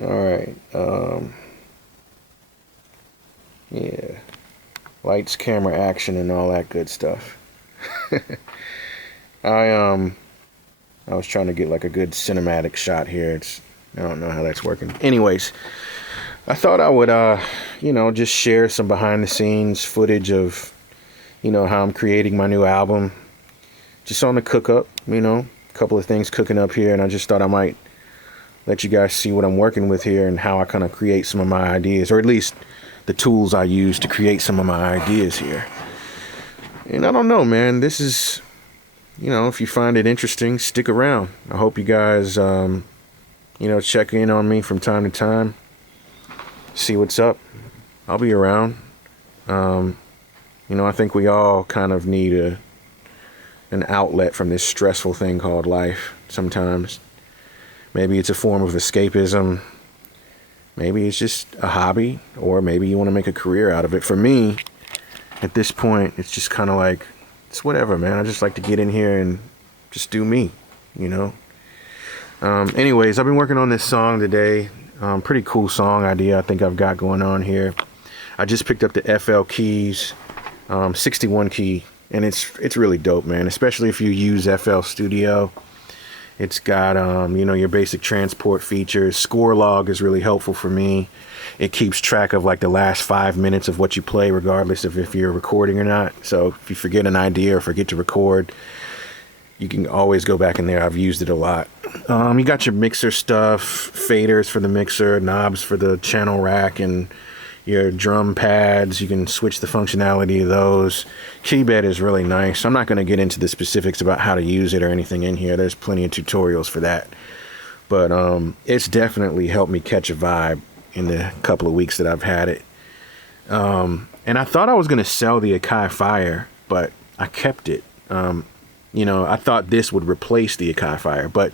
All right. Yeah. Lights, camera, action, and all that good stuff. I I was trying to get like a good cinematic shot here. I don't know how that's working. Anyways, I thought I would just share some behind the scenes footage of how I'm creating my new album. Just on the cook up, a couple of things cooking up here, and I just thought I might let you guys see what I'm working with here and how I kind of create some of my ideas, or at least the tools I use to create some of my ideas here. And I don't know, man, this is, if you find it interesting, stick around. I hope you guys, check in on me from time to time, see what's up. I'll be around. I think we all kind of need an outlet from this stressful thing called life sometimes. Maybe it's a form of escapism. Maybe it's just a hobby, or maybe you want to make a career out of it. For me, at this point, it's just kind of like, it's whatever, man. I just like to get in here and just do me, Anyways, I've been working on this song today. Pretty cool song idea I think I've got going on here. I just picked up the FL keys, 61 key, and it's really dope, man, especially if you use FL Studio. It's got, your basic transport features. Score log is really helpful for me. It keeps track of like the last 5 minutes of what you play, regardless of if you're recording or not. So if you forget an idea or forget to record, you can always go back in there. I've used it a lot. You got your mixer stuff, faders for the mixer, knobs for the channel rack, and your drum pads. You can switch the functionality of those. Keybed is really nice. I'm not going to get into the specifics about how to use it or anything in here. There's plenty of tutorials for that. But it's definitely helped me catch a vibe in the couple of weeks that I've had it. And I thought I was going to sell the Akai Fire, but I kept it. I thought this would replace the Akai Fire, but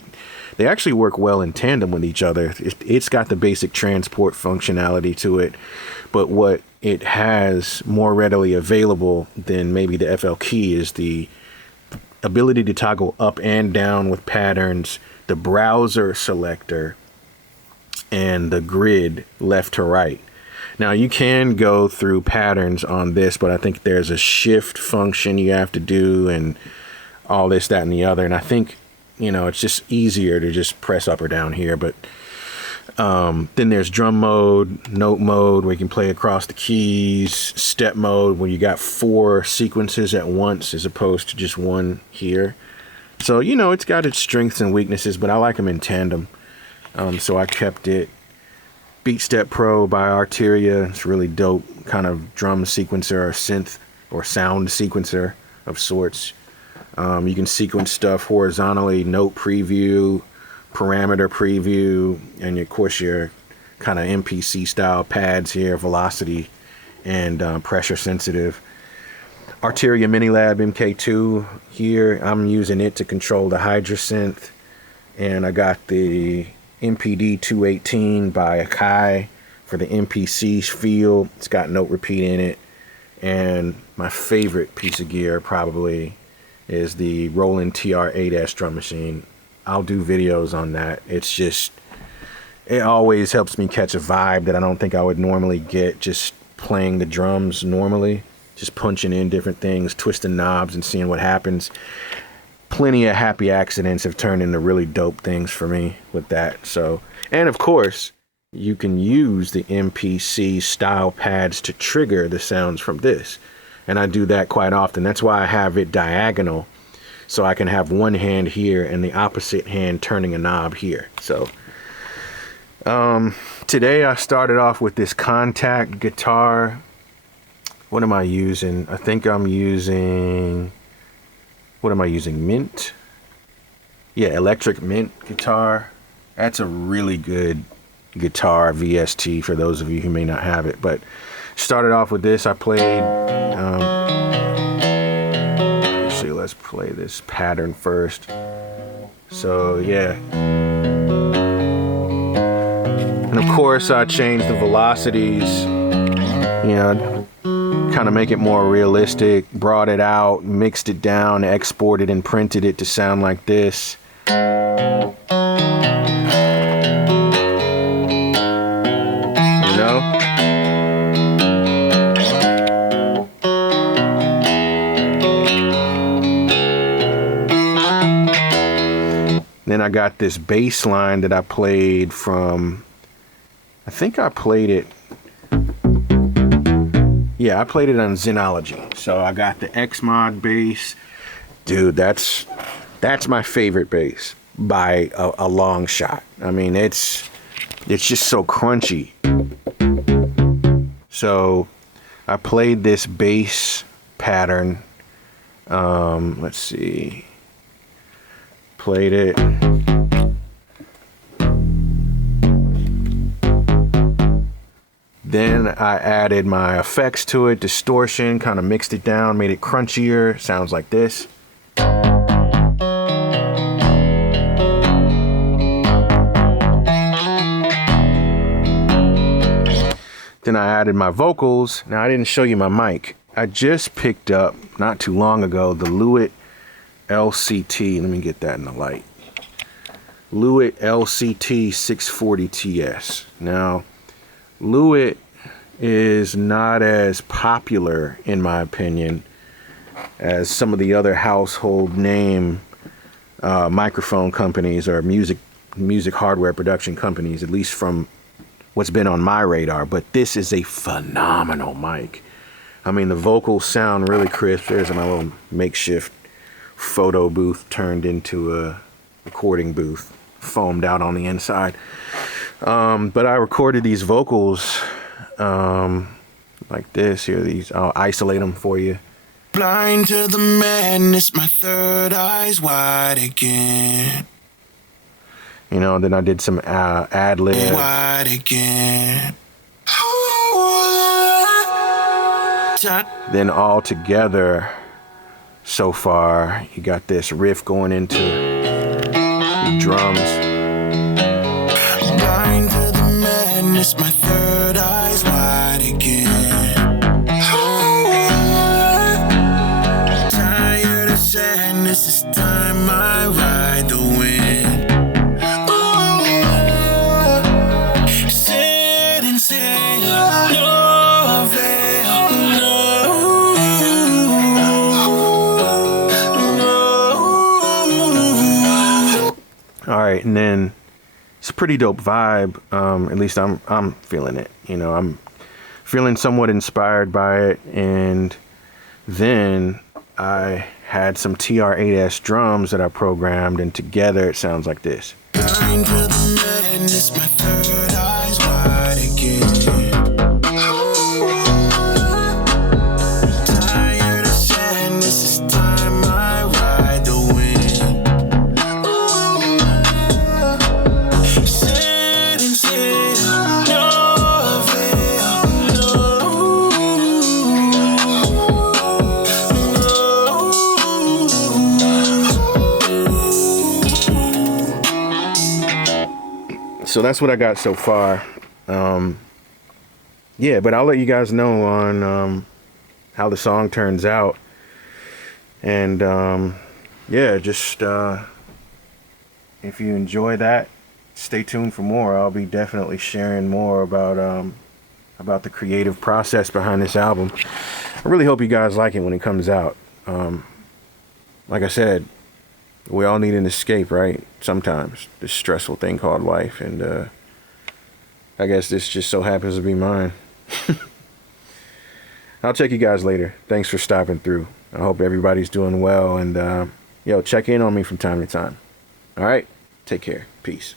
they actually work well in tandem with each other. It's got the basic transport functionality to it, but what it has more readily available than maybe the FL key is the ability to toggle up and down with patterns, the browser selector, and the grid left to right. Now you can go through patterns on this, but I think there's a shift function you have to do and all this, that, and the other. And I think, it's just easier to just press up or down here. But then there's drum mode, note mode, where you can play across the keys, step mode, where you got 4 sequences at once as opposed to just one here. So, it's got its strengths and weaknesses, but I like them in tandem. So I kept it. Beat Step Pro by Arteria. It's really dope kind of drum sequencer or synth or sound sequencer of sorts. You can sequence stuff horizontally, note preview, parameter preview, and of course your kind of MPC style pads here, velocity and pressure sensitive. Arteria Minilab MK2 here, I'm using it to control the Hydra synth, and I got the MPD 218 by Akai for the MPC feel. It's got note repeat in it, and my favorite piece of gear probably is the Roland TR-8s drum machine. I'll do videos on that. It always helps me catch a vibe that I don't think I would normally get just playing the drums normally, just punching in different things, twisting knobs and seeing what happens. Plenty of happy accidents have turned into really dope things for me with that. So, and of course, you can use the MPC style pads to trigger the sounds from this. And I do that quite often. That's why I have it diagonal, so I can have one hand here and the opposite hand turning a knob here. So today I started off with this contact guitar. What am I using? I think I'm using, what am I using? Mint? Yeah, electric mint guitar. That's a really good guitar, VST, for those of you who may not have it. But started off with this. I played, let's play this pattern first. So yeah. And of course I changed the velocities, kind of make it more realistic, brought it out, mixed it down, exported and printed it to sound like this. I got this bass line that I played from, I think I played it, yeah, I played it on Xenology. So I got the X Mod bass. Dude, that's my favorite bass by a long shot. I mean, it's just so crunchy. So I played this bass pattern. Let's see. Played it. Then I added my effects to it, distortion, kind of mixed it down, made it crunchier. Sounds like this. Then I added my vocals. Now I didn't show you my mic. I just picked up, not too long ago, the Lewitt LCT. Let me get that in the light. Lewitt LCT 640 TS. Now, Lewitt is not as popular, in my opinion, as some of the other household name microphone companies or music hardware production companies, at least from what's been on my radar. But this is a phenomenal mic. I mean, the vocals sound really crisp. There's my little makeshift photo booth turned into a recording booth, foamed out on the inside. But I recorded these vocals like this here. These, I'll isolate them for you. Blind to the madness, my third eye's wide again. You know, then I did some ad lib. Wide again. Then all together, so far, you got this riff going into the drums. Blind to the madness, my third eye's wide again. Tired of sadness, it's time I ride the wind. Sit and say, no avail, no. All right, and then it's a pretty dope vibe. At least I'm feeling it. You know, I'm feeling somewhat inspired by it. And then I had some TR-8s drums that I programmed, and together it sounds like this. Blind to the madness, my third eye's wide again. Tired of sadness, it's time I ride the wind. Sit and say, no avail, So that's what I got so far. Yeah, but I'll let you guys know on how the song turns out. And yeah, just if you enjoy that, stay tuned for more. I'll be definitely sharing more about the creative process behind this album. I really hope you guys like it when it comes out. Like I said, we all need an escape, right? Sometimes, this stressful thing called life. And I guess this just so happens to be mine. I'll check you guys later. Thanks for stopping through. I hope everybody's doing well. And yo, check in on me from time to time. All right? Take care. Peace.